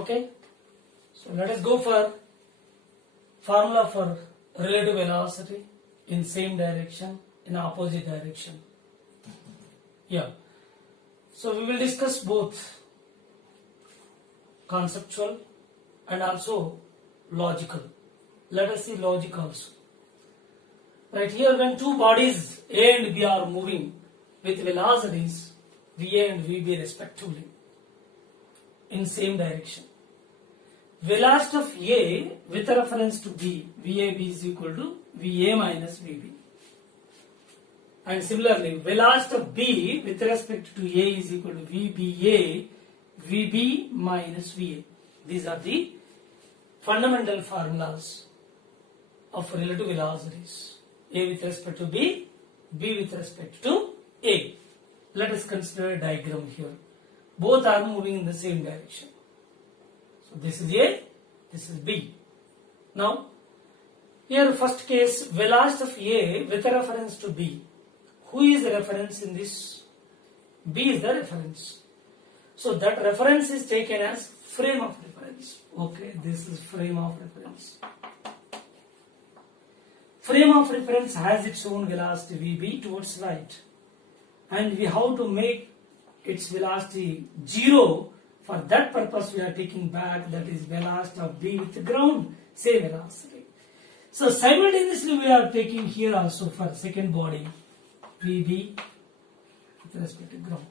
Okay, so let us go for formula for relative velocity in same direction, in opposite direction. Yeah, so we will discuss both conceptual and also logical. Let us see logic also. Right here, when two bodies A and B are moving with velocities VA and VB respectively in same direction, velocity of A with reference to B, VAB is equal to VA minus VB. And similarly, velocity of B with respect to A is equal to VBA, VB minus VA. These are the fundamental formulas of relative velocities. A with respect to B, B with respect to A. Let us consider a diagram here. Both are moving in the same direction. So this is A, this is B. Now, here first case, velocity of A with reference to B. Who is the reference in this? B is the reference. So that reference is taken as frame of reference. Okay, this is frame of reference. Frame of reference has its own velocity VB towards right, and we have to make its velocity 0. For that purpose we are taking back, that is velocity of B with the ground, same velocity. So simultaneously we are taking here also for second body VB with respect to ground.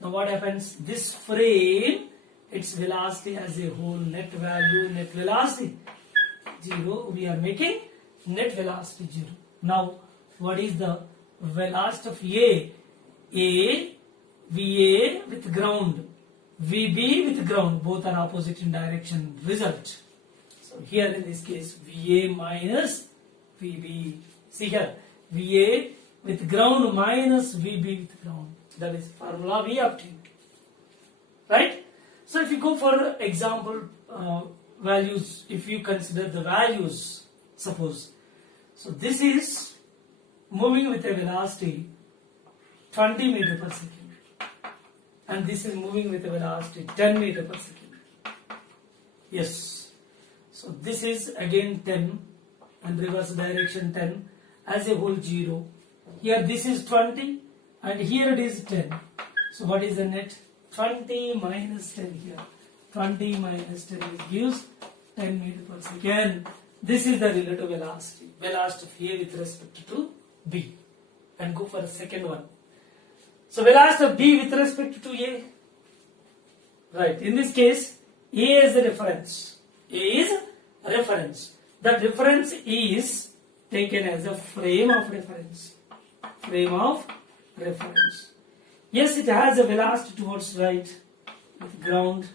Now what happens? This frame, its velocity as a whole, net value, net velocity 0, we are making net velocity 0. Now, what is the velocity of A? A, VA with ground, VB with ground, both are opposite in direction, result. So here in this case, VA minus VB. See here, VA with ground minus VB with ground. That is formula we obtained. Right? So if you go for example values, if you consider the values, suppose. So this is moving with a velocity 20 meter per second. And this is moving with a velocity 10 meter per second. Yes. So this is again 10 and reverse direction 10, as a whole 0. Here this is 20 and here it is 10. So what is the net? 20 minus 10 here. 20 minus 10 gives 10 meter per second. This is the relative velocity. Velocity of A with respect to B. And go for the second one. So velocity of B with respect to A. Right. In this case, A is the reference. A is a reference. That reference is taken as a frame of reference. Frame of reference. Yes, it has a velocity towards right with ground.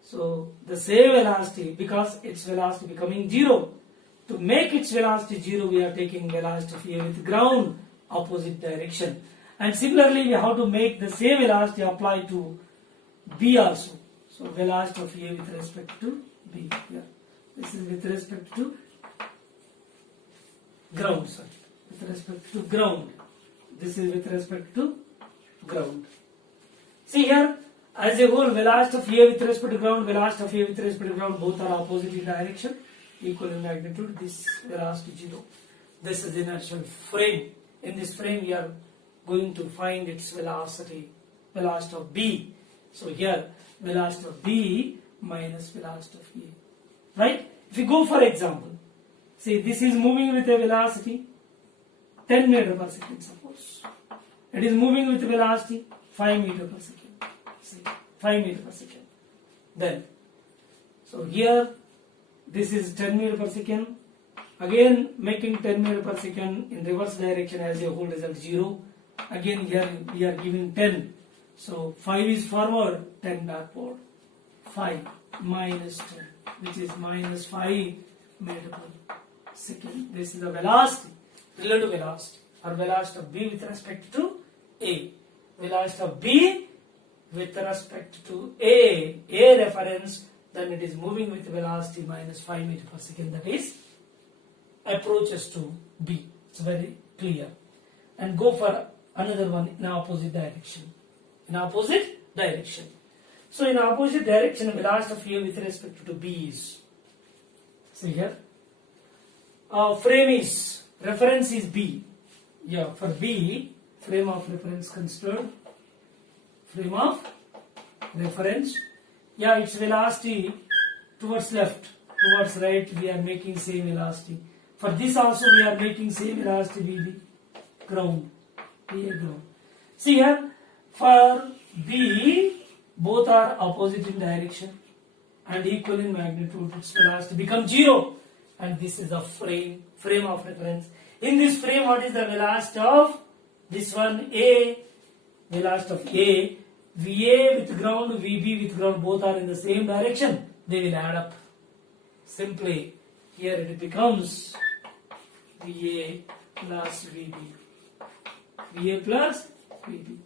So the same velocity, because its velocity becoming 0. To make its velocity 0, we are taking velocity of A with ground, opposite direction. And similarly, we have to make the same velocity apply to B also. So velocity of A with respect to B. Yeah. This is with respect to ground, sorry. With respect to ground. This is with respect to ground. See here, as a whole, velocity of A with respect to ground, velocity of A with respect to ground, both are opposite in direction, equal in magnitude. This velocity 0. This is inertial frame. In this frame, we are going to find its velocity, velocity of B. So here, velocity of B minus velocity of A. Right? If you go for example, see this is moving with a velocity 10 meter per second, suppose. It is moving with velocity 5 meter per second. See, 5 meter per second. Then, so here, this is 10 meter per second. Again, making 10 meter per second in reverse direction as a whole, result 0. Again, here we are giving 10. So 5 is forward, 10 backward. 5 minus 10, which is minus 5 meter per second. This is the velocity, relative velocity, or velocity of B with respect to A. Velocity of B with respect to A reference, then it is moving with velocity minus 5 meter per second. That is approaches to B. It's very clear. And go for another one in opposite direction. In opposite direction. So in opposite direction, velocity of A with respect to B is, see here, frame is, reference is B. Yeah, for B, frame of reference considered, frame of reference. Yeah, its velocity towards left, towards right, we are making same velocity. For this also we are making same velocity VB, ground, here ground. See here, for B, both are opposite in direction and equal in magnitude. Its velocity becomes 0, and this is the frame of reference. In this frame, what is the velocity of this one? A, velocity of A, VA with ground, VB with ground, both are in the same direction. They will add up. Simply, here it becomes VA plus VB. VA plus VB.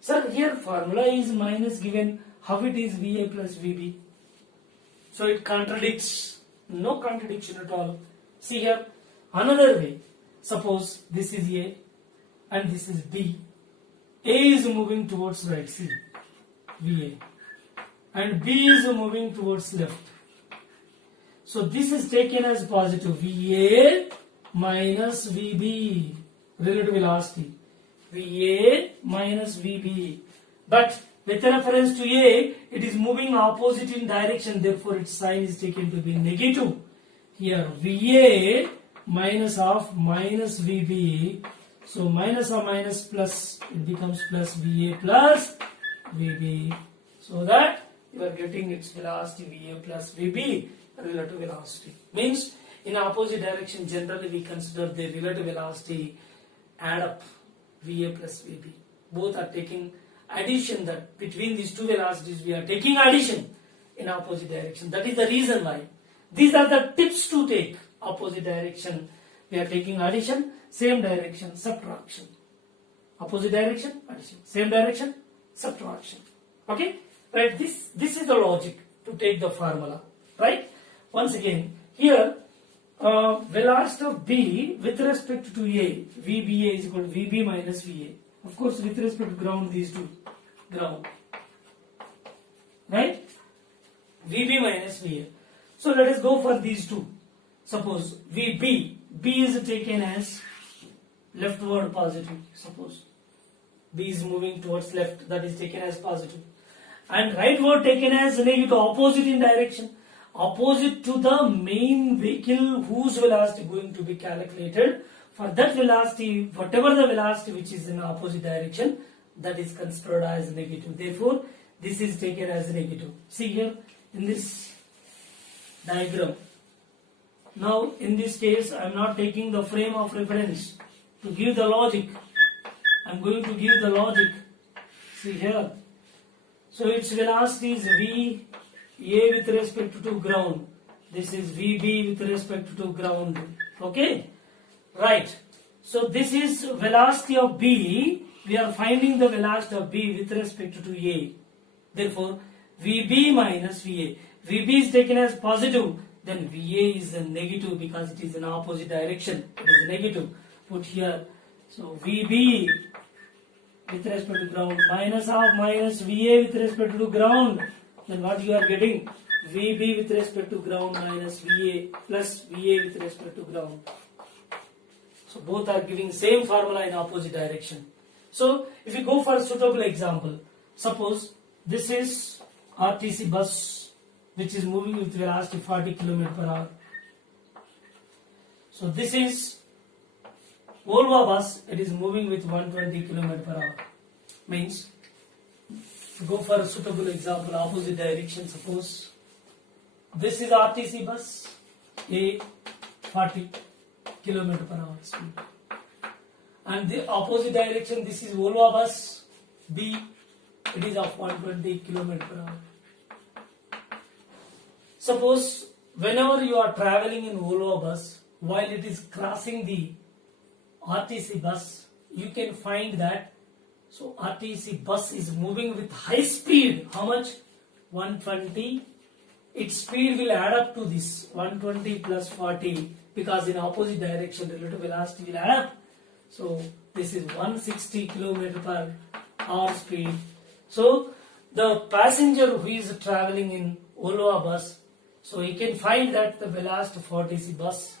Sir, here formula is minus given. How it is VA plus VB? So it contradicts. No contradiction at all. See here, another way. Suppose this is A and this is B. A is moving towards right, see, VA. And B is moving towards left. So this is taken as positive. VA minus VB, relative velocity. VA minus VB. But with reference to A, it is moving opposite in direction, therefore its sign is taken to be negative. Here VA minus of minus VB, so minus or minus plus, it becomes plus VA plus VB, so that you are getting its velocity VA plus VB, relative velocity. Means in opposite direction generally we consider the relative velocity add up, VA plus VB. Both are taking addition, that between these two velocities we are taking addition in opposite direction. That is the reason why. These are the tips to take. Opposite direction we are taking addition, same direction subtraction. Opposite direction addition, same direction subtraction. Okay, right? This is the logic to take the formula, right? Once again, here velocity of B with respect to A, VBA is equal to VB minus VA. Of course, with respect to ground, these two, ground, right? VB minus VA. So let us go for these two. Suppose VB, B is taken as leftward positive. Suppose B is moving towards left, that is taken as positive. And rightward taken as negative, opposite in direction. Opposite to the main vehicle whose velocity going to be calculated. For that velocity, whatever the velocity which is in opposite direction, that is considered as negative. Therefore, this is taken as negative. See here in this diagram. Now, in this case, I am not taking the frame of reference to give the logic. I am going to give the logic. See here. So, its velocity is V A with respect to ground. This is VB with respect to ground. Okay? Right. So, this is velocity of B. We are finding the velocity of B with respect to A. Therefore, VB minus VA. VB is taken as positive, then VA is a negative because it is in opposite direction. It is negative. Put here. So VB with respect to ground minus of minus VA with respect to ground. Then what you are getting? VB with respect to ground minus VA plus VA with respect to ground. So both are giving same formula in opposite direction. So if you go for a suitable example, suppose this is RTC bus which is moving with velocity 40 km per hour. So this is Volvo bus, it is moving with 120 km per hour. Means, go for a suitable example, opposite direction. Suppose this is RTC bus, A 40 km per hour speed. And the opposite direction, this is Volvo bus, B, it is of 120 km per hour. Suppose whenever you are traveling in Volvo bus, while it is crossing the RTC bus, you can find that, so RTC bus is moving with high speed. How much? 120. Its speed will add up to this 120 plus 40 because in opposite direction relative velocity will add up. So this is 160 km per hour speed. So the passenger who is traveling in Volvo bus, so he can find that the velocity of RTC bus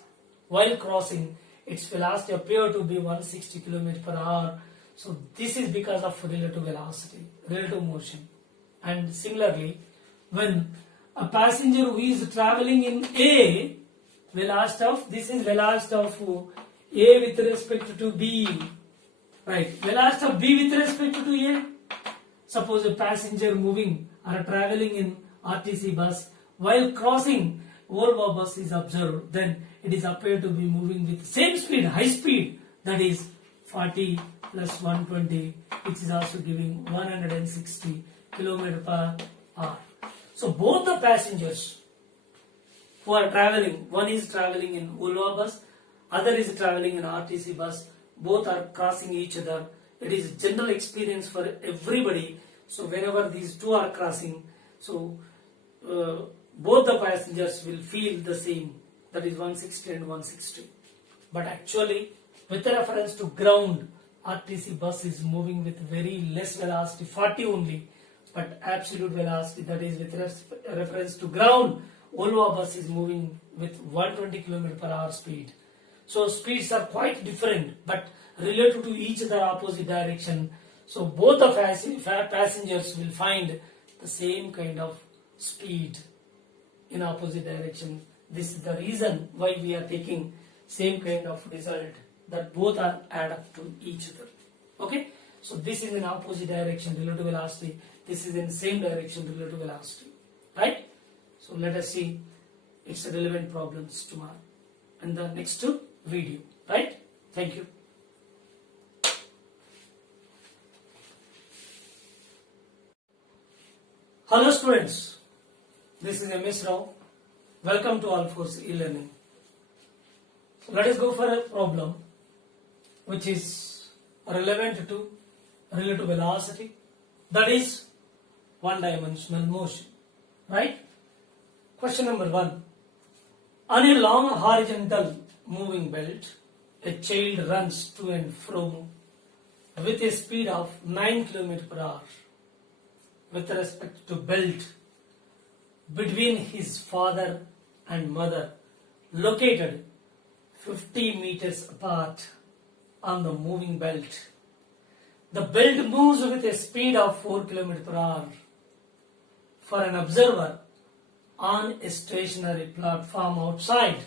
while crossing, its velocity appear to be 160 km per hour. So this is because of relative velocity, relative motion. And similarly, when a passenger who is traveling in A, velocity of, this is velocity of A with respect to B, right? Velocity of B with respect to A. Suppose a passenger moving or traveling in RTC bus while crossing Volvo bus is observed, then it is appeared to be moving with same speed, high speed, that is 40 plus 120, which is also giving 160 km per hour. So both the passengers who are traveling, one is traveling in Volvo bus, other is traveling in RTC bus, both are crossing each other. It is general experience for everybody. So whenever these two are crossing, so both the passengers will feel the same, that is 160 and 160. But actually, with reference to ground, RTC bus is moving with very less velocity, 40 only, but absolute velocity, that is with reference to ground, Volvo bus is moving with 120 km per hour speed. So speeds are quite different, but related to each other opposite direction. So both the passengers will find the same kind of speed in opposite direction. This is the reason why we are taking same kind of result, that both are add up to each other. Okay, so this is in opposite direction, relative velocity. This is in same direction, relative velocity. Right? So let us see its relevant problems tomorrow in the next video. Right? Thank you. Hello students, this is MS Rao. Welcome to All4 e-learning. So let us go for a problem which is relevant to relative velocity, that is one-dimensional motion. Right? Question number 1. On a long horizontal moving belt, a child runs to and fro with a speed of 9 km per hour. With respect to belt between his father and mother, located 50 meters apart on the moving belt. The belt moves with a speed of 4 km per hour. For an observer on a stationary platform outside,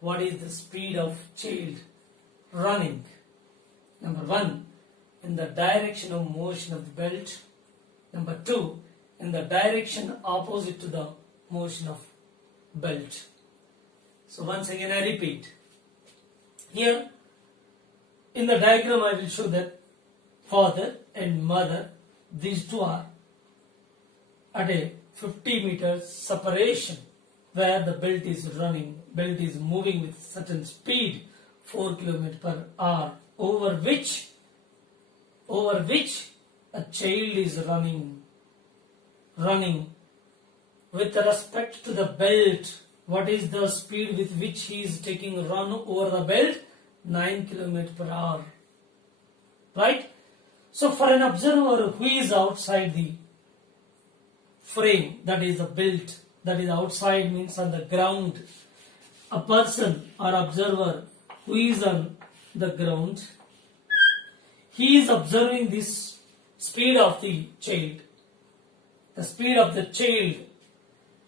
what is the speed of child running? Number 1, in the direction of motion of the belt. Number 2, in the direction opposite to the motion of belt. So once again I repeat. Here in the diagram I will show that father and mother, these two are at a 50 meters separation where the belt is running, belt is moving with certain speed, 4 km per hour, over which a child is running with respect to the belt. What is the speed with which he is taking run over the belt? 9 km per hour. Right? So for an observer who is outside the frame, that is the belt, that is outside means on the ground, a person or observer who is on the ground, he is observing this speed of the child. The speed of the child,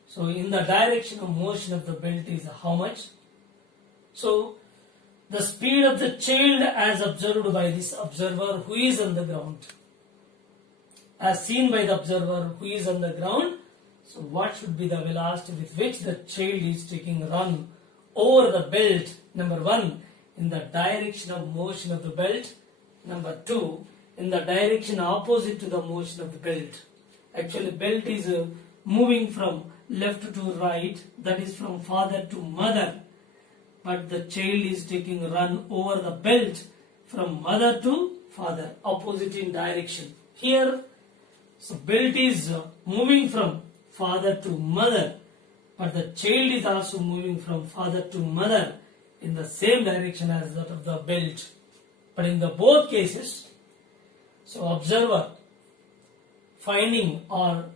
so in the direction of motion of the belt is how much? So the speed of the child as observed by this observer who is on the ground, as seen by the observer who is on the ground. So what should be the velocity with which the child is taking run over the belt? Number 1, in the direction of motion of the belt. Number 2, in the direction opposite to the motion of the belt. Actually belt is moving from left to right, that is from father to mother, but the child is taking run over the belt from mother to father, opposite in direction. Here, so belt is moving from father to mother, but the child is also moving from father to mother in the same direction as that of the belt. But in the both cases, so observer finding or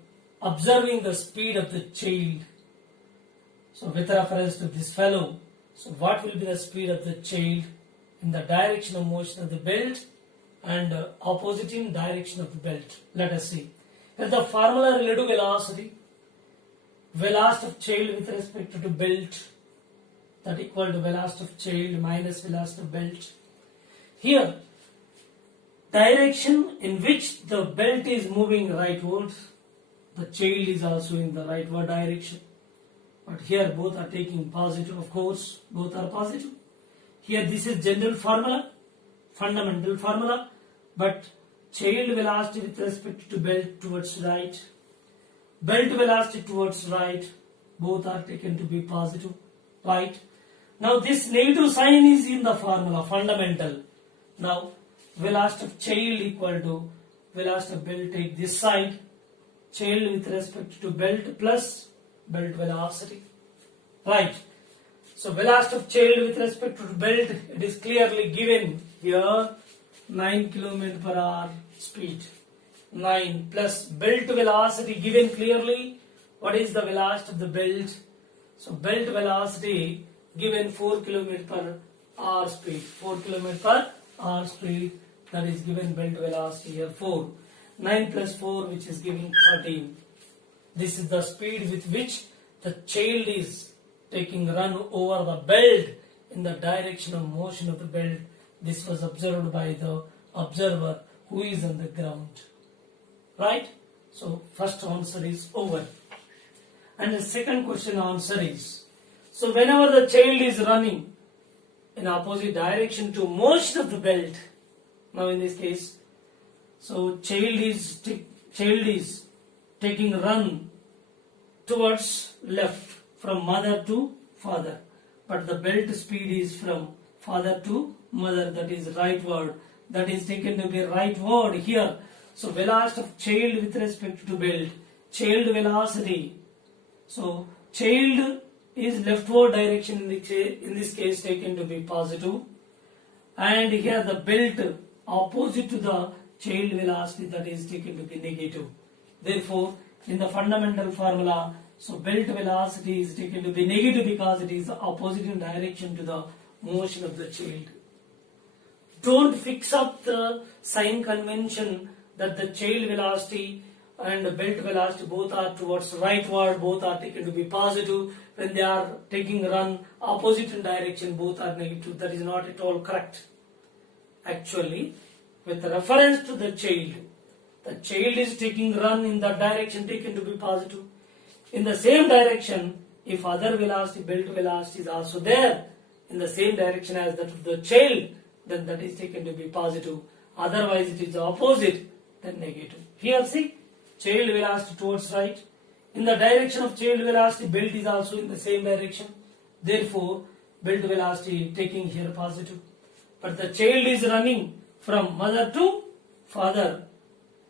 observing the speed of the child. So with reference to this fellow, so what will be the speed of the child in the direction of motion of the belt and opposite direction of the belt? Let us see. Here the formula related to velocity. Velocity of child with respect to belt, that equal to velocity of child minus velocity of belt. Here, direction in which the belt is moving rightward, the child is also in the rightward direction. But here both are taking positive, of course, both are positive. Here this is general formula, fundamental formula, but child velocity with respect to belt towards right, belt velocity towards right, both are taken to be positive, right? Now this negative sign is in the formula, fundamental. Now velocity of child equal to velocity of belt, take this side, child with respect to belt plus belt velocity, right? So velocity of child with respect to belt, it is clearly given here, 9 km per hour speed. 9 plus belt velocity given clearly. What is the velocity of the belt? So belt velocity given 4 km per hour speed. 4 km per hour speed, that is given belt velocity here 4. 9 plus 4, which is giving 13. This is the speed with which the child is taking run over the belt in the direction of motion of the belt. This was observed by the observer who is on the ground. Right? So first answer is over. And the second question answer is, so whenever the child is running in opposite direction to motion of the belt, now in this case, so child is taking run towards left from mother to father, but the belt speed is from father to mother, that is rightward, that is taken to be rightward here. So velocity of child with respect to belt, child velocity, so child is leftward direction in this case taken to be positive, and here the belt opposite to the child velocity, that is taken to be negative. Therefore in the fundamental formula, so belt velocity is taken to be negative because it is opposite in direction to the motion of the child. Don't fix up the sign convention that the child velocity and the belt velocity both are towards rightward, both are taken to be positive. When they are taking run opposite in direction, both are negative. That is not at all correct. Actually, with reference to the child is taking run in the direction taken to be positive. In the same direction, if other velocity, belt velocity is also there in the same direction as that of the child, then that is taken to be positive. Otherwise it is opposite, then negative. Here see, child velocity towards right. In the direction of child velocity, belt is also in the same direction. Therefore, belt velocity taking here positive. But the child is running from mother to father,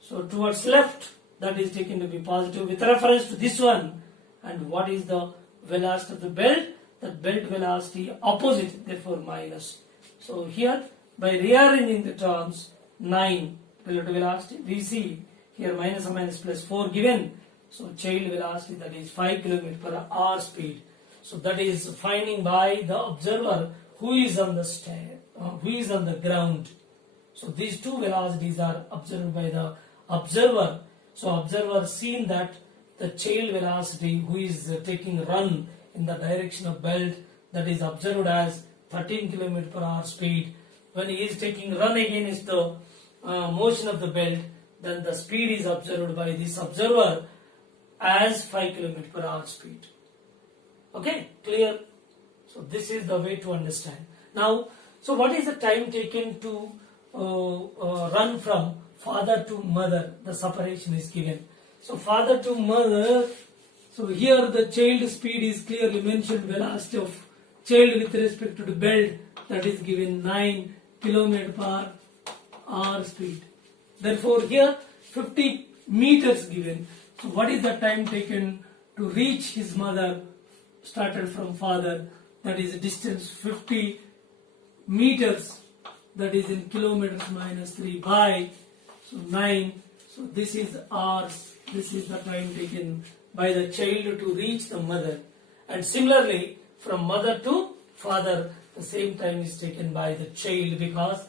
so towards left, that is taken to be positive with reference to this one. And what is the velocity of the belt? The belt velocity opposite, therefore minus. So here, by rearranging the terms, 9 relative velocity, we see here minus or minus plus 4 given. So child velocity, that is 5 km per hour speed. So that is finding by the observer who is on the ground. So these two velocities are observed by the observer. So observer seen that the child velocity who is taking run in the direction of belt, that is observed as 13 km per hour speed. When he is taking run against the motion of the belt, then the speed is observed by this observer as 5 km per hour speed. Okay, clear? So this is the way to understand. Now, so what is the time taken to run from father to mother? The separation is given. So father to mother, so here the child speed is clearly mentioned, velocity of child with respect to the belt, that is given 9 km per hour speed. Therefore here 50 meters given. So what is the time taken to reach his mother started from father? That is distance 50 meters, that is in kilometers minus 3 by, so 9, So this is hours, this is the time taken by the child to reach the mother. And similarly, from mother to father, the same time is taken by the child, because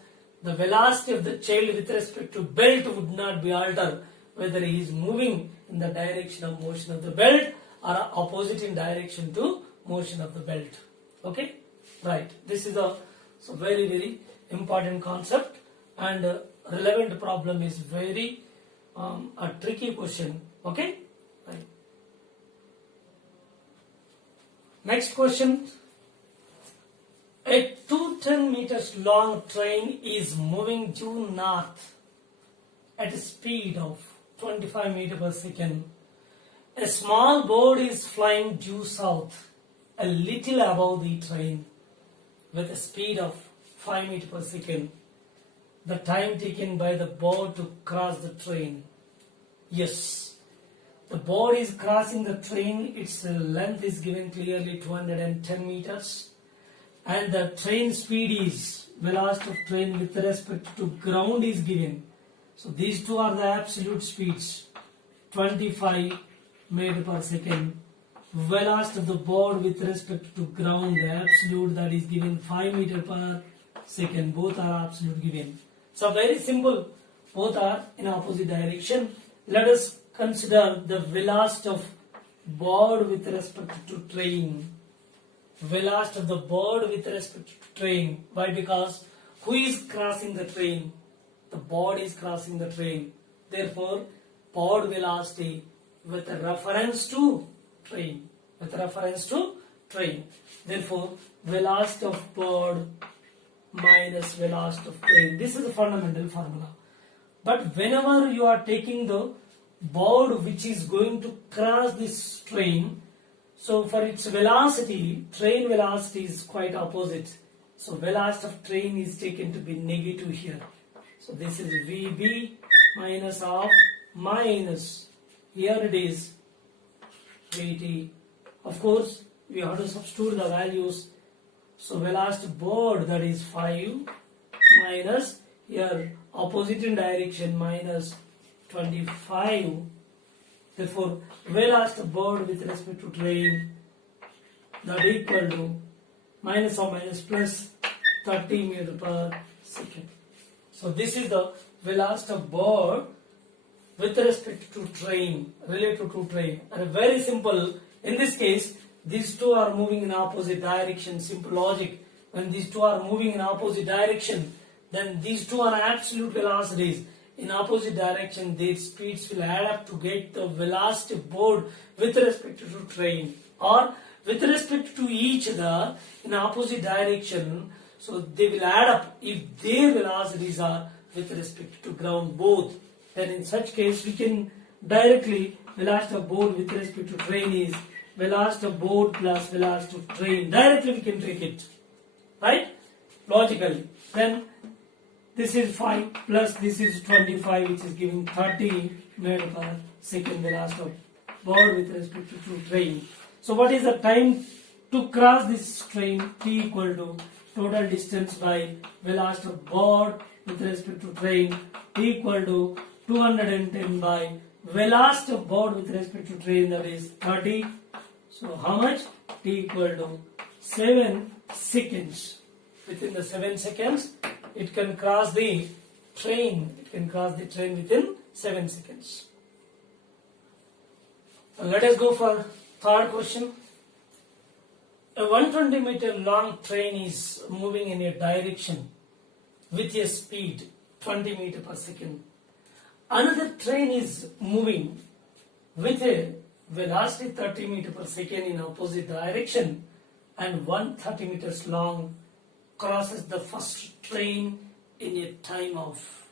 the velocity of the child with respect to belt would not be altered whether he is moving in the direction of motion of the belt or opposite in direction to motion of the belt. Okay, right. This is a very important concept, and relevant problem is very a tricky question. Okay, right. Next question. A 210 meters long train is moving due north at a speed of 25 meters per second. A small board is flying due south, a little above the train, with a speed of 5 meters per second. The time taken by the board to cross the train. Yes, the board is crossing the train. Its length is given clearly 210 meters. And the train speed is, velocity of train with respect to ground is given. So these two are the absolute speeds, 25 meters per second. Velocity of the board with respect to ground, the absolute, that is given 5 meters per second. Both are absolute given. So very simple, both are in opposite direction. Let us consider the velocity of board with respect to train. Velocity of the board with respect to train. Why? Because who is crossing the train? The board is crossing the train. Therefore, board velocity with a reference to train. With reference to train. Therefore, velocity of board minus velocity of train. This is a fundamental formula. But whenever you are taking the board which is going to cross this train, so for its velocity, train velocity is quite opposite. So velocity of train is taken to be negative here. So this is VB minus of minus. Here it is VT. Of course, we have to substitute the values. So velocity board, that is 5 minus here opposite in direction minus 25. Therefore, velocity board with respect to train, that equal to minus or minus plus 30 meters per second. So this is the velocity of board with respect to train, related to train. And very simple, in this case, these two are moving in opposite direction. Simple logic. When these two are moving in opposite direction, then these two are absolute velocities. In opposite direction, their speeds will add up to get the velocity board with respect to train, or with respect to each other in opposite direction. So they will add up if their velocities are with respect to ground both. Then in such case, we can directly, velocity of board with respect to train is velocity of board plus velocity of train. Directly we can take it, right? Logically. Then this is 5 plus this is 25, which is giving 30 meters per second velocity of board with respect to train. So what is the time to cross this train? T equal to total distance by velocity of board with respect to train, T equal to 210 by velocity of board with respect to train, that is 30. So how much? T equal to 7 seconds. Within the 7 seconds, it can cross the train. It can cross the train within 7 seconds. Now let us go for third question. A 120 meter long train is moving in a direction with a speed 20 meters per second. Another train is moving with a velocity 30 meters per second in opposite direction, and 130 meters long crosses the first train in a time of.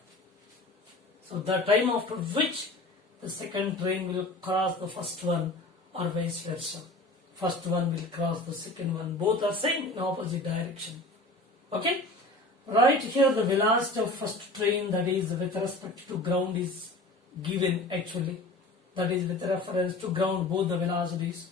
So the time after which the second train will cross the first one, or vice versa. First one will cross the second one. Both are same in opposite direction. Okay? Right here the velocity of first train, that is with respect to ground, is given actually. That is with reference to ground, both the velocities.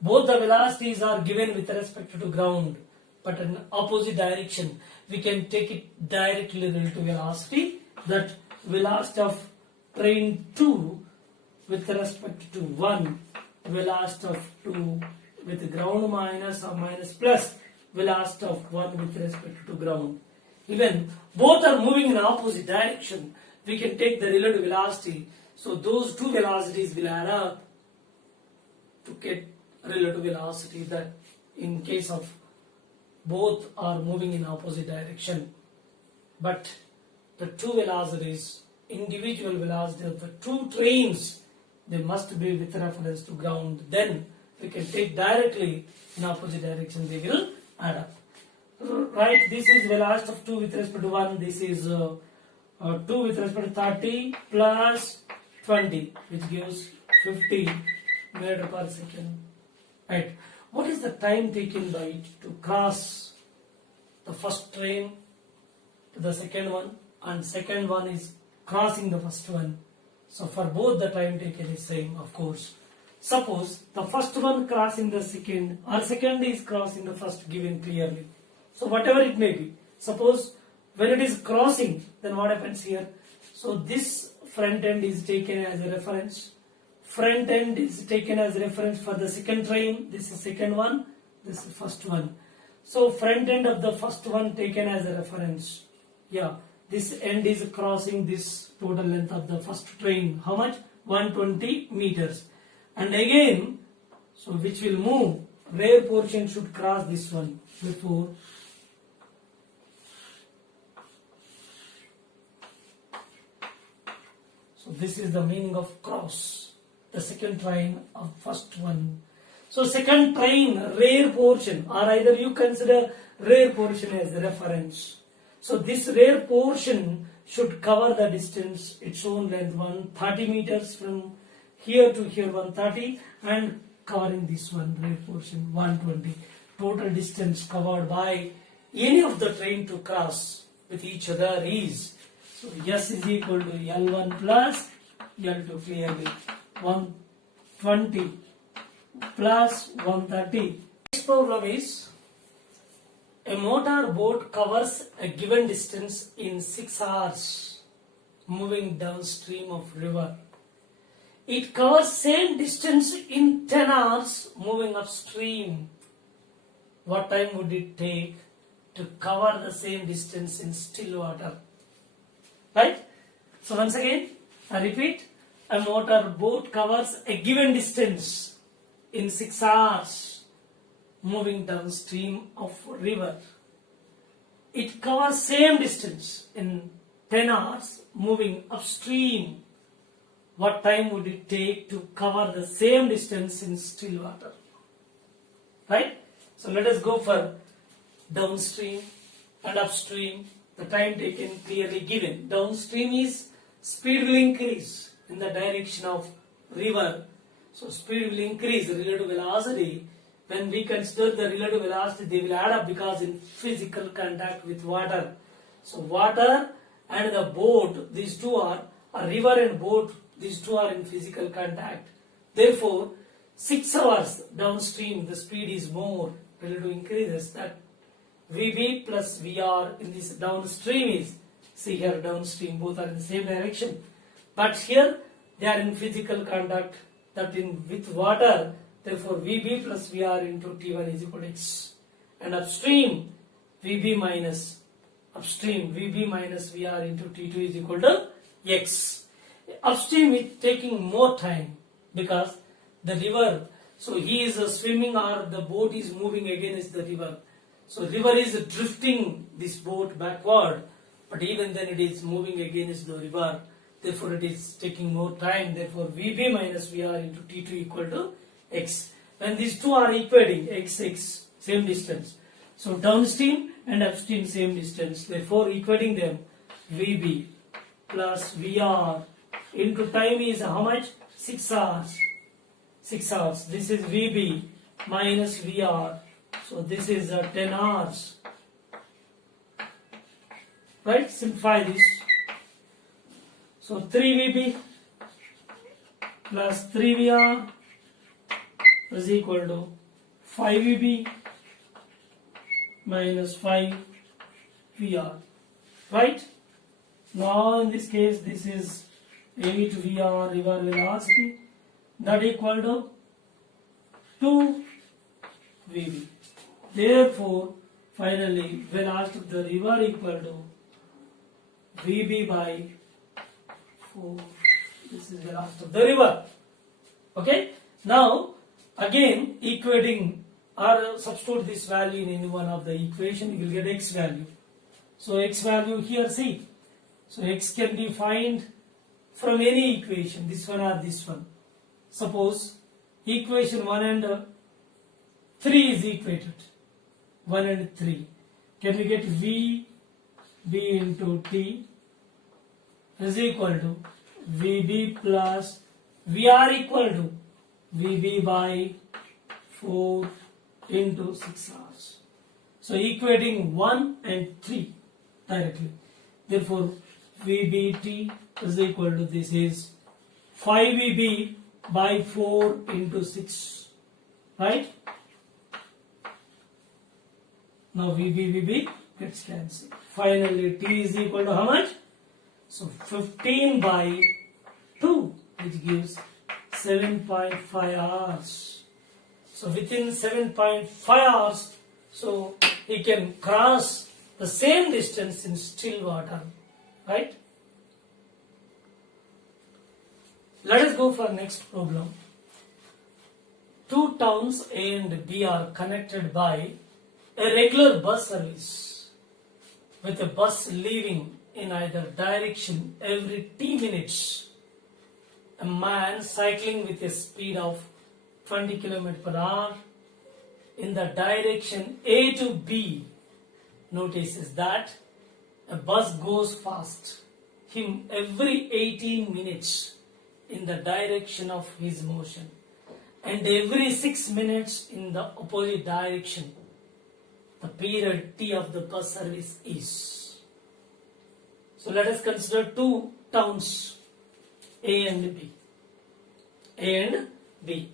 Both the velocities are given with respect to ground, but in opposite direction. We can take it directly related to velocity. That velocity of train 2 with respect to 1, velocity of 2 with ground minus or minus plus velocity of 1 with respect to ground. Even both are moving in opposite direction, we can take the relative velocity. So those two velocities will add up to get relative velocity, that in case of both are moving in opposite direction. But the two velocities, individual velocity of the two trains, they must be with reference to ground. Then we can take directly in opposite direction, they will add up. Right, this is velocity of 2 with respect to 1, this is 2 with respect to 30 plus 20, which gives 50 meter per second. Right, what is the time taken by it to cross the first train to the second one, and second one is crossing the first one? So for both the time taken is same, of course. Suppose the first one crossing the second, or second is crossing the first, given clearly. So whatever it may be, suppose when it is crossing, then what happens here? So this front end is taken as a reference. Front end is taken as a reference for the second train. This is second one, this is first one. So front end of the first one taken as a reference. Yeah, this end is crossing this total length of the first train. How much? 120 meters. And again, so which will move, rear portion should cross this one before. So this is the meaning of cross, the second train of first one. So second train rear portion, or either you consider rear portion as a reference. So this rear portion should cover the distance, its own length, 130 meters from here to here, 130, and covering this one rear portion 120. Total distance covered by any of the train to cross with each other is, so S is equal to L1 plus L2, clearly 120 plus 130. Next problem is, a motor boat covers a given distance in 6 hours moving downstream of river. It covers same distance in 10 hours moving upstream. What time would it take to cover the same distance in still water? Right? So once again, I repeat, a motor boat covers a given distance in 6 hours moving downstream of river. It covers same distance in 10 hours moving upstream. What time would it take to cover the same distance in still water? Right? So let us go for downstream and upstream. The time taken clearly given. Downstream is speed will increase in the direction of river. So speed will increase relative velocity. When we consider the relative velocity, they will add up because in physical contact with water. So water and the boat, these two are, a river and boat, these two are in physical contact. Therefore, 6 hours downstream, the speed is more, relative increases. That VB plus VR in this downstream is, see here downstream, both are in the same direction. But here, they are in physical contact, that in with water, therefore VB plus VR into T1 is equal to X. And upstream, VB minus, upstream VB minus VR into T2 is equal to X. Upstream is taking more time because the river, so he is swimming or the boat is moving against the river. So river is drifting this boat backward, but even then it is moving against the river. Therefore it is taking more time. Therefore VB minus VR into T2 equal to X. When these two are equating, X, X, same distance. So downstream and upstream same distance. Therefore equating them, VB plus VR into time is how much? 6 hours. 6 hours. This is VB minus VR. So this is 10 hours. Right? Simplify this. So 3VB plus 3VR is equal to 5VB minus 5VR. Right? Now in this case, this is 8 VR river velocity, that equal to 2 VB. Therefore, finally, velocity of the river equal to VB by 4. This is velocity of the river. Okay. Now, again, equating or substitute this value in any one of the equation, you will get x value. So, x value here, see. So, x can be found from any equation, this one or this one. Suppose equation 1 and 3 is equated. 1 and 3. Can we get V B into T is equal to VB plus VR equal to VB by 4 into 6 hours. So equating 1 and 3 directly. Therefore, VBT is equal to this is 5VB by 4 into 6. Right? Now VB gets cancelled. Finally, T is equal to how much? So 15 by 2, which gives 7.5 hours. So within 7.5 hours, so he can cross the same distance in still water, right? Let us go for next problem. Two towns A and B are connected by a regular bus service with a bus leaving in either direction every 10 minutes. A man cycling with a speed of 20 km per hour in the direction A to B notices that a bus goes past him every 18 minutes in the direction of his motion and every 6 minutes in the opposite direction. The period T of the bus service is. So let us consider two towns A and B. A and B.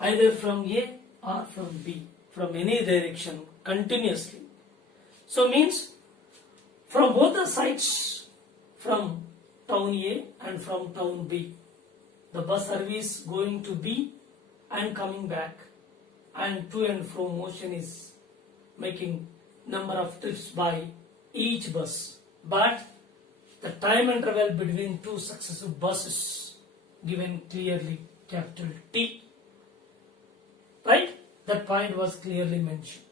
Either from A or from B. From any direction continuously. So means from both the sides, from town A and from town B, the bus service going to B and coming back, and to and fro motion is making number of trips by each bus. But the time interval between two successive buses given clearly capital T. Right? That point was clearly mentioned.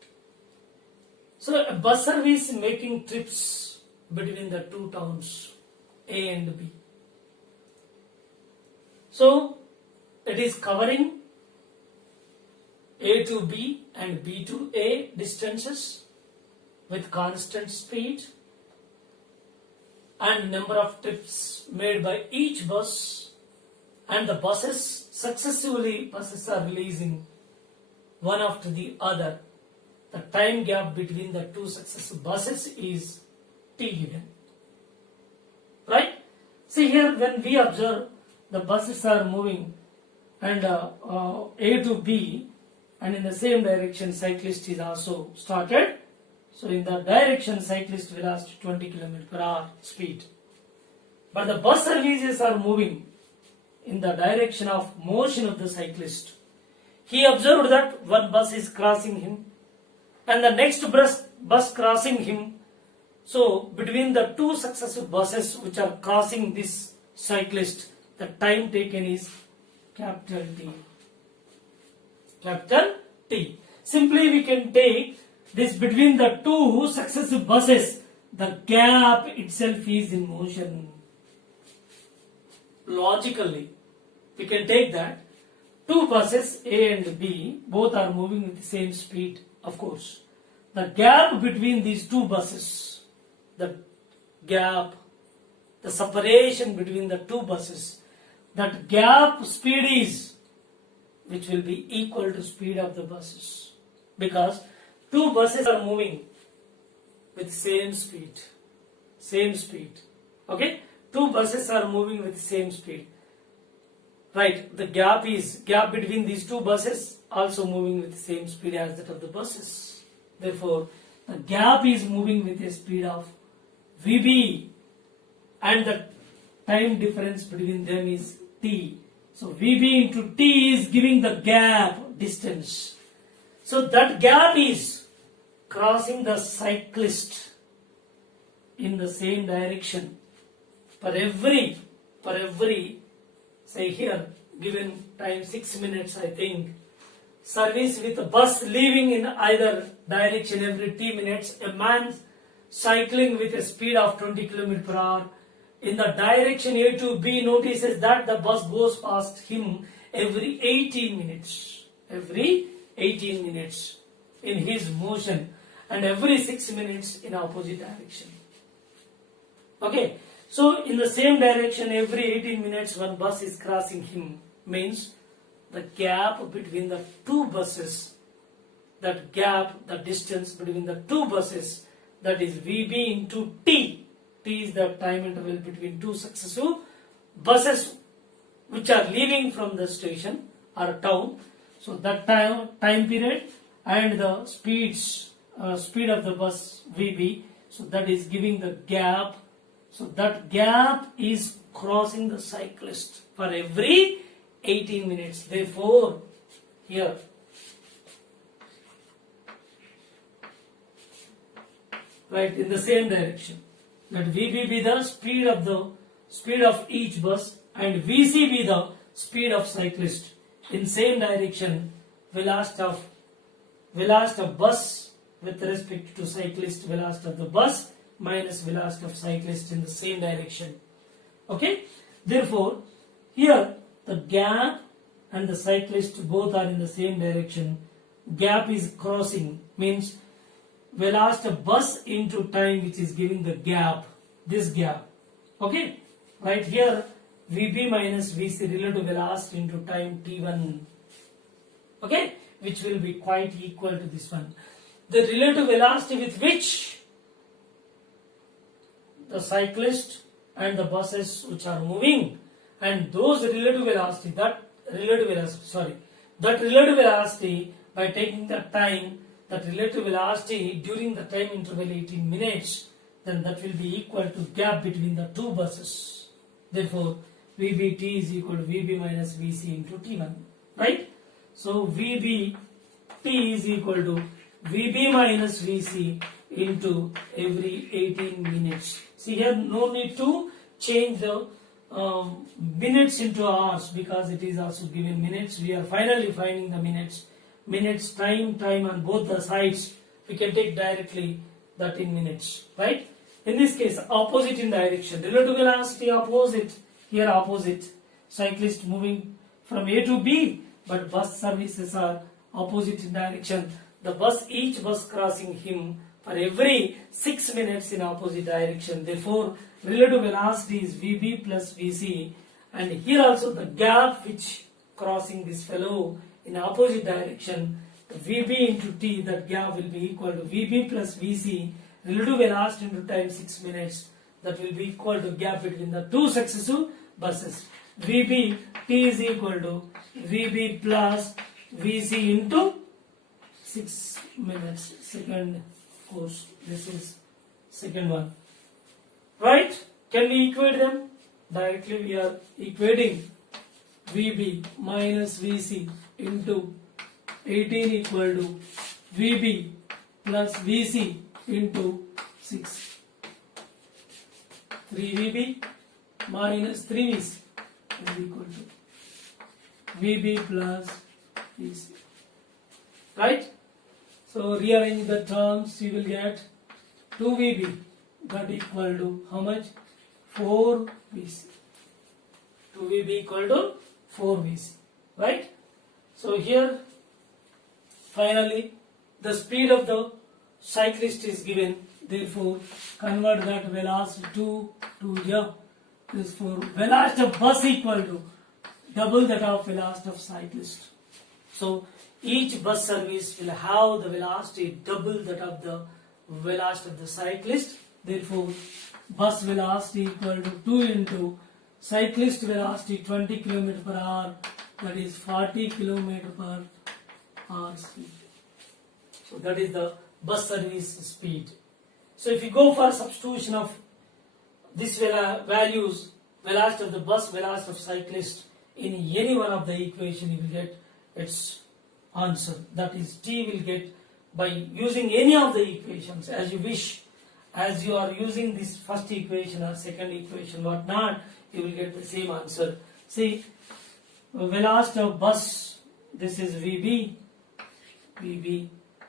So a bus service making trips between the two towns A and B. So it is covering A to B and B to A distances with constant speed, and number of trips made by each bus, and the buses are releasing one after the other. The time gap between the two successive buses is T given. Right? See here, when we observe the buses are moving and A to B, and in the same direction cyclist is also started. So in the direction cyclist velocity 20 km per hour speed. But the bus services are moving in the direction of motion of the cyclist. He observed that one bus is crossing him and the next bus crossing him. So between the two successive buses which are crossing this cyclist, the time taken is capital T. Capital T. Simply we can take this between the two successive buses, the gap itself is in motion. Logically, we can take that two buses A and B both are moving with the same speed, of course. The gap between these two buses, the gap, the separation between the two buses, that gap speed is which will be equal to speed of the buses, because two buses are moving with same speed. Okay, two buses are moving with same speed. Right, the gap between these two buses also moving with the same speed as that of the buses. Therefore, the gap is moving with a speed of VB, and the time difference between them is t. So VB into t is giving the gap distance. So that gap is crossing the cyclist in the same direction. For every say here given time 6 minutes, I think, service with a bus leaving in either direction every t minutes, a man cycling with a speed of 20 km per hour in the direction A to B notices that the bus goes past him every 18 minutes. Every 18 minutes in his motion and every 6 minutes in opposite direction. Okay, so in the same direction every 18 minutes one bus is crossing him, means the gap between the two buses, that gap, the distance between the two buses, that is VB into T. T is the time interval between two successive buses which are leaving from the station or town. So that time period and the speed of the bus VB, so that is giving the gap. So that gap is crossing the cyclist for every 18 minutes. Therefore, here right in the same direction, let VB be the speed of each bus and VC be the speed of cyclist. In same direction, velocity of bus with respect to cyclist, velocity of the bus minus velocity of cyclist in the same direction. Okay, therefore here the gap and the cyclist both are in the same direction. Gap is crossing, means velocity of bus into time, which is giving the gap, this gap. Okay, right here VB minus VC relative velocity into time t1, okay, which will be quite equal to this one. The relative velocity with which the cyclist and the buses which are moving, and those relative velocity, that relative velocity by taking the time, that relative velocity during the time interval 18 minutes, then that will be equal to gap between the two buses. Therefore, VBT is equal to VB minus VC into T1, right? So VBT is equal to VB minus VC into every 18 minutes. See here, no need to change the minutes into hours because it is also given minutes. We are finally finding the minutes, time on both the sides. We can take directly that in minutes, right? In this case, opposite in direction, relative velocity opposite, here opposite, cyclist moving from A to B, but bus services are opposite in direction. Each bus crossing him for every 6 minutes in opposite direction. Therefore, relative velocity is VB plus VC, and here also the gap which crossing this fellow in opposite direction, the VB into T, that gap will be equal to VB plus VC, relative velocity into time 6 minutes, that will be equal to gap between the two successive buses. VB T is equal to VB plus VC into 6 minutes. Second course, this is second one, right? Can we equate them? Directly we are equating VB minus VC into 18 equal to VB plus VC into 6. 3VB minus 3VC is equal to VB plus VC. Right? So rearrange the terms, you will get 2VB, that equal to how much? 4VC. 2VB equal to 4VC. Right? So here finally the speed of the cyclist is given. Therefore convert that velocity to here. Therefore velocity of bus equal to double that of velocity of cyclist. So each bus service will have the velocity double that of the velocity of the cyclist. Therefore bus velocity equal to 2 into cyclist velocity 20 km per hour, that is 40 km per hour speed. So that is the bus service speed. So if you go for substitution of these values velocity of the bus, velocity of cyclist, in any one of the equation you will get its answer. That is, t will get by using any of the equations as you wish. As you are using this first equation or second equation, what not, you will get the same answer. See, velocity of bus, this is VB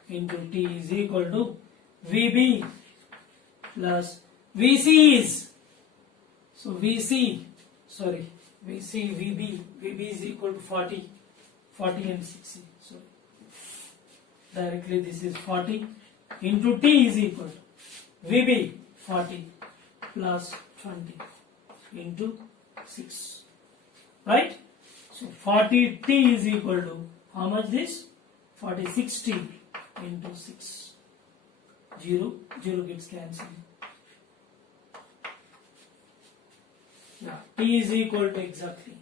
into t is equal to VB plus VC is, so VB is equal to 40 and 60. So directly this is 40 into t is equal to VB 40 plus 20 into 6, right? So 40t is equal to how much this? 4060 into 6. 0 gets cancelled. Yeah, t is equal to exactly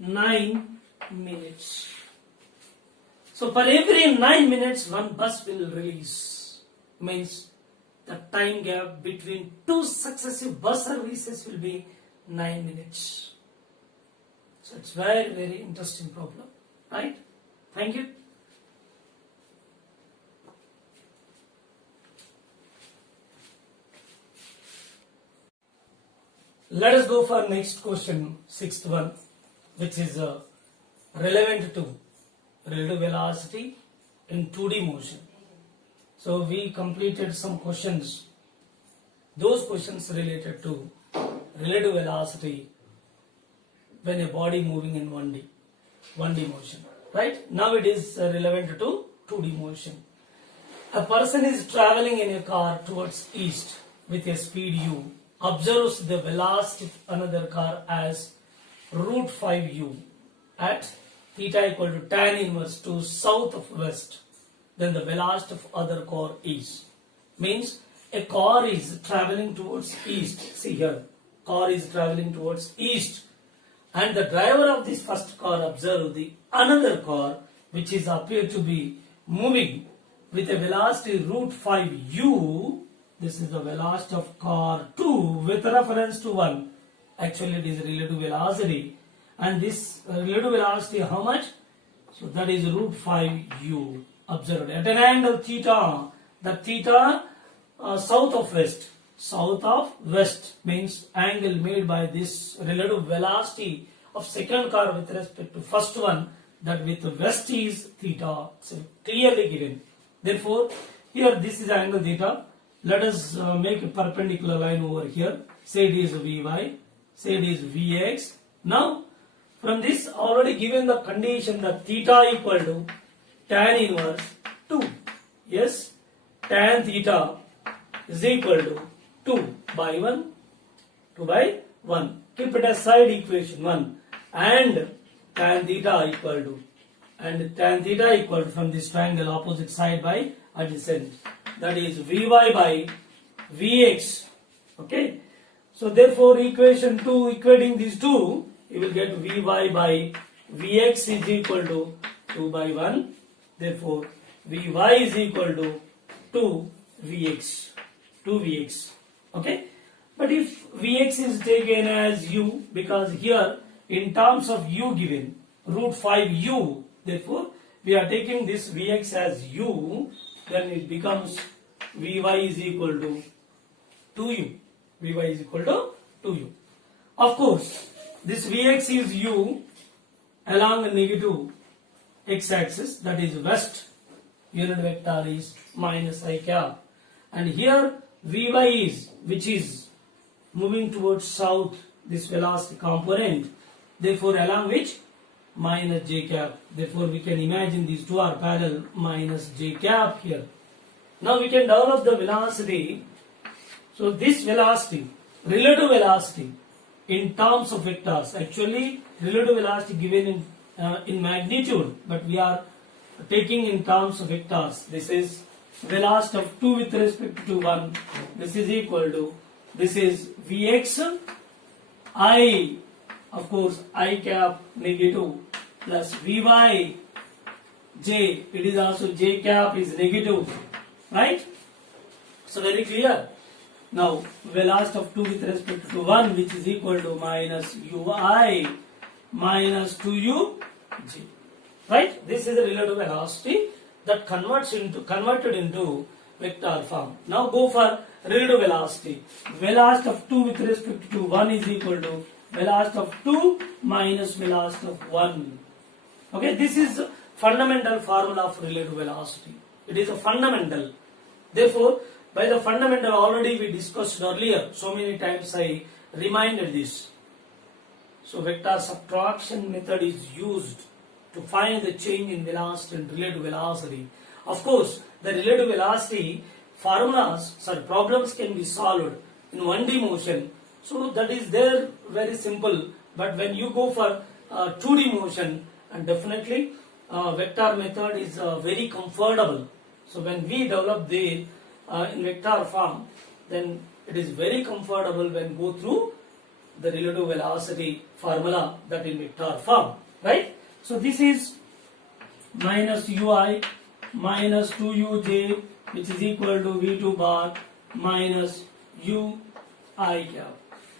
9 minutes. So for every 9 minutes one bus will release. Means the time gap between two successive bus services will be 9 minutes. So it's very, very interesting problem, right? Thank you. Let us go for next question, sixth one, which is relevant to relative velocity in 2D motion. So we completed some questions. Those questions related to relative velocity when a body moving in 1D motion, right? Now it is relevant to 2D motion. A person is traveling in a car towards east with a speed u, observes the velocity of another car as root 5u at theta equal to tan inverse to south of west. Then the velocity of other car is. Means a car is traveling towards east. See here, car is traveling towards east, and the driver of this first car observed the another car which is appeared to be moving with a velocity root 5u. This is the velocity of car 2 with reference to 1. Actually it is relative velocity, and this relative velocity how much? So that is root 5u observed at an angle theta. The theta south of west. South of west means angle made by this relative velocity of second car with respect to first one, that with west is theta. So clearly given. Therefore here this is angle theta. Let us make a perpendicular line over here. Say it is Vy, say it is Vx. Now from this already given the condition that theta equal to tan inverse 2. Yes, tan theta is equal to 2 by 1, 2 by 1. Keep it as side equation 1, and tan theta equal to, from this triangle opposite side by adjacent. That is Vy by Vx. Okay. So therefore equation 2, equating these two, you will get Vy by Vx is equal to 2 by 1. Therefore Vy is equal to 2 Vx. Okay. But if Vx is taken as u, because here in terms of u given root 5u, therefore we are taking this Vx as u, then it becomes Vy is equal to 2u. Vy is equal to 2u. Of course, this Vx is u along the negative x-axis, that is west, unit vector is minus I cap. And here Vy is, which is moving towards south, this velocity component, therefore along which minus j cap. Therefore we can imagine these two are parallel, minus j cap here. Now we can develop the velocity. So this velocity, relative velocity in terms of vectors, actually relative velocity given in magnitude, but we are taking in terms of vectors. This is velocity of 2 with respect to 1. This is equal to, this is Vx I, of course I cap negative, plus Vy j, it is also j cap is negative, right? So very clear. Now velocity of 2 with respect to 1, which is equal to minus ui minus 2u g. Right? This is the relative velocity that converted into vector form. Now go for relative velocity. Velocity of 2 with respect to 1 is equal to velocity of 2 minus velocity of 1. Okay, this is fundamental formula of relative velocity. It is a fundamental. Therefore, by the fundamental already we discussed earlier, so many times I reminded this. So vector subtraction method is used to find the change in velocity and relative velocity. Of course, the relative velocity problems can be solved in 1D motion. So that is there very simple. But when you go for 2D motion, and definitely vector method is very comfortable. So when we develop the in vector form, then it is very comfortable when go through the relative velocity formula that in vector form, right? So this is minus ui minus 2uj, which is equal to v2 bar minus ui cap.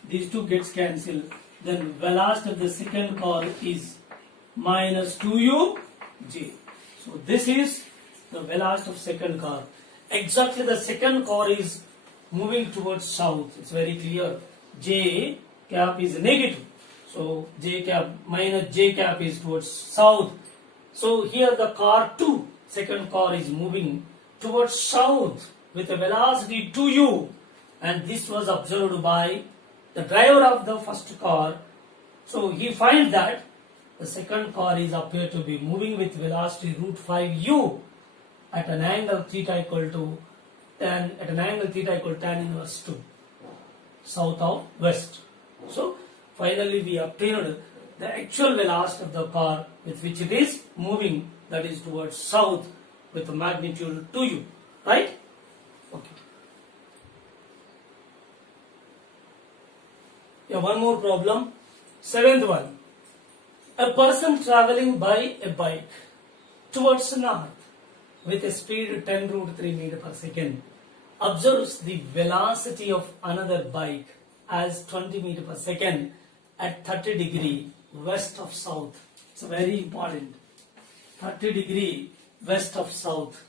These two gets cancelled. Then velocity of the second car is minus 2uj. So this is the velocity of second car. Exactly the second car is moving towards south. It's very clear. J cap is negative. So j cap minus j cap is towards south. So here the car 2, second car is moving towards south with a velocity 2u, and this was observed by the driver of the first car. So he finds that the second car is appeared to be moving with velocity root 5u at an angle theta equal to tan inverse 2, south of west. So finally we obtained the actual velocity of the car with which it is moving, that is towards south with a magnitude 2u, right? Okay. Yeah, one more problem. Seventh one. A person traveling by a bike towards north with a speed 10 root 3 meter per second observes the velocity of another bike as 20 meter per second at 30 degree west of south. It's very important. 30 degree west of south.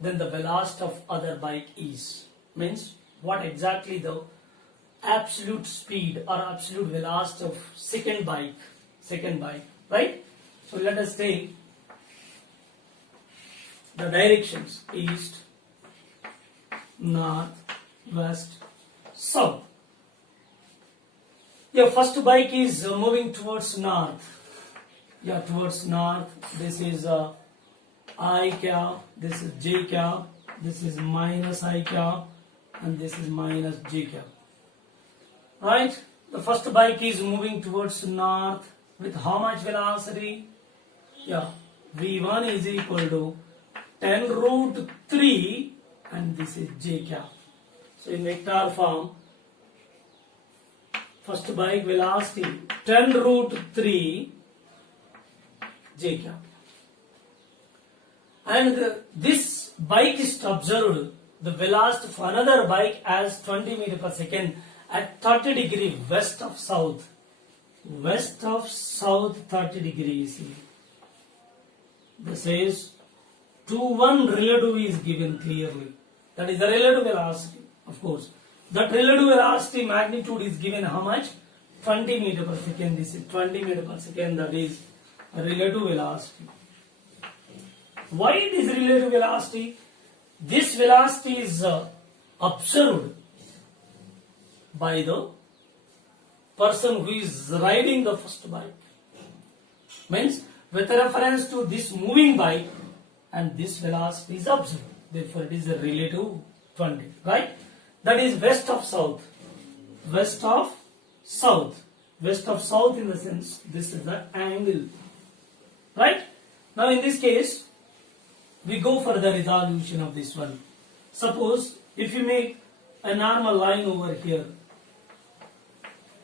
Then the velocity of other bike is, means what exactly the absolute speed or absolute velocity of second bike, right? So let us take the directions: east, north, west, south. Your first bike is moving towards north. Yeah, towards north. This is I cap, this is j cap, this is minus I cap, and this is minus j cap. Right? The first bike is moving towards north with how much velocity? Yeah, v1 is equal to 10 root 3, and this is j cap. So in vector form, first bike velocity 10 root 3 j cap. And this bike is observed the velocity of another bike as 20 meter per second at 30 degree west of south. West of south 30 degrees. This is 2-1 relative is given clearly. That is the relative velocity, of course. That relative velocity magnitude is given how much? 20 meter per second. This is 20 meter per second. That is relative velocity. Why it is relative velocity? This velocity is observed by the person who is riding the first bike. Means with reference to this moving bike, and this velocity is observed. Therefore it is a relative 20, right? That is west of south. West of south. West of south in the sense this is the angle. Right? Now in this case, we go for the resolution of this one. Suppose if you make a normal line over here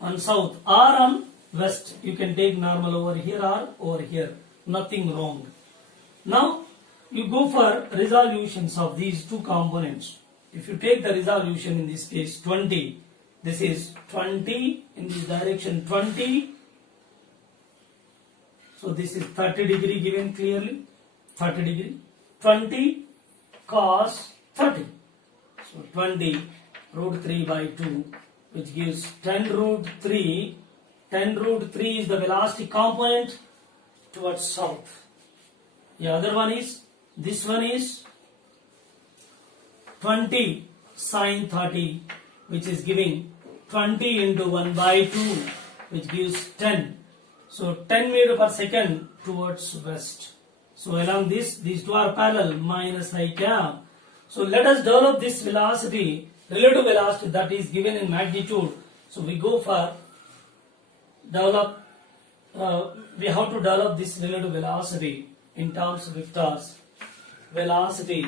on south or on west, you can take normal over here or over here. Nothing wrong. Now you go for resolutions of these two components. if you take the resolution in this case 20, this is 20 in this direction 20, so this is 30 degree given clearly, 30 degree, 20 cos 30, so 20 root 3 by 2, which gives 10 root 3. 10 root 3 is the velocity component towards south. The other one is, this one is 20 sine 30, which is giving 20 into 1 by 2, which gives 10. So 10 meter per second towards west. So along this, these two are parallel, minus I cap. So let us develop this velocity, relative velocity that is given in magnitude. So we go for develop, we have to develop this relative velocity in terms of vectors. Velocity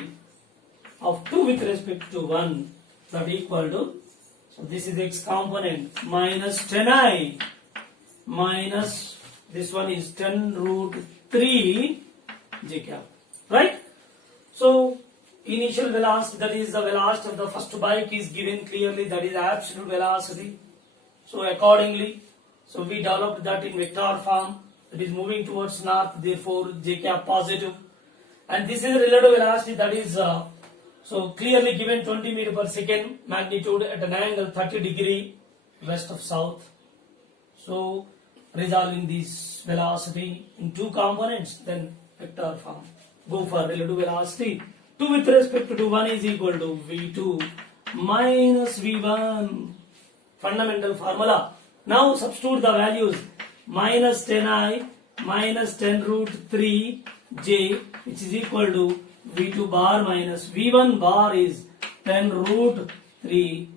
of 2 with respect to 1, that equal to, so this is x component, minus 10i minus, this one is 10 root 3 j cap, right? So initial velocity, that is the velocity of the first bike, is given clearly, that is absolute velocity. So accordingly, so we developed that in vector form, that is moving towards north, therefore j cap positive. And this is relative velocity, that is so clearly given 20 meter per second, magnitude at an angle 30 degree west of south. So resolving this velocity in two components, then vector form. Go for relative velocity. 2 with respect to 1 is equal to v2 minus v1. Fundamental formula. Now substitute the values, minus 10i minus 10 root 3 j, which is equal to v2 bar minus v1 bar is 10 root 3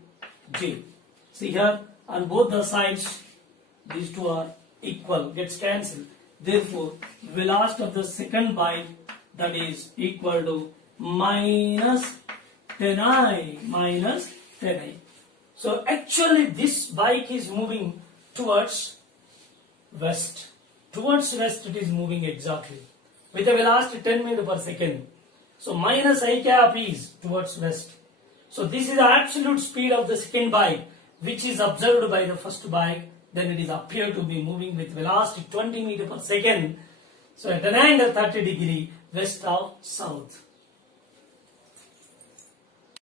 j. See here, on both the sides, these two are equal, gets cancelled. Therefore, velocity of the second bike, that is equal to minus 10i minus 10i. So actually this bike is moving towards west. Towards west it is moving exactly with a velocity 10 meter per second. So minus I cap is towards west. So this is the absolute speed of the second bike, which is observed by the first bike. Then it is appeared to be moving with velocity 20 meter per second. So at an angle 30 degree west of south.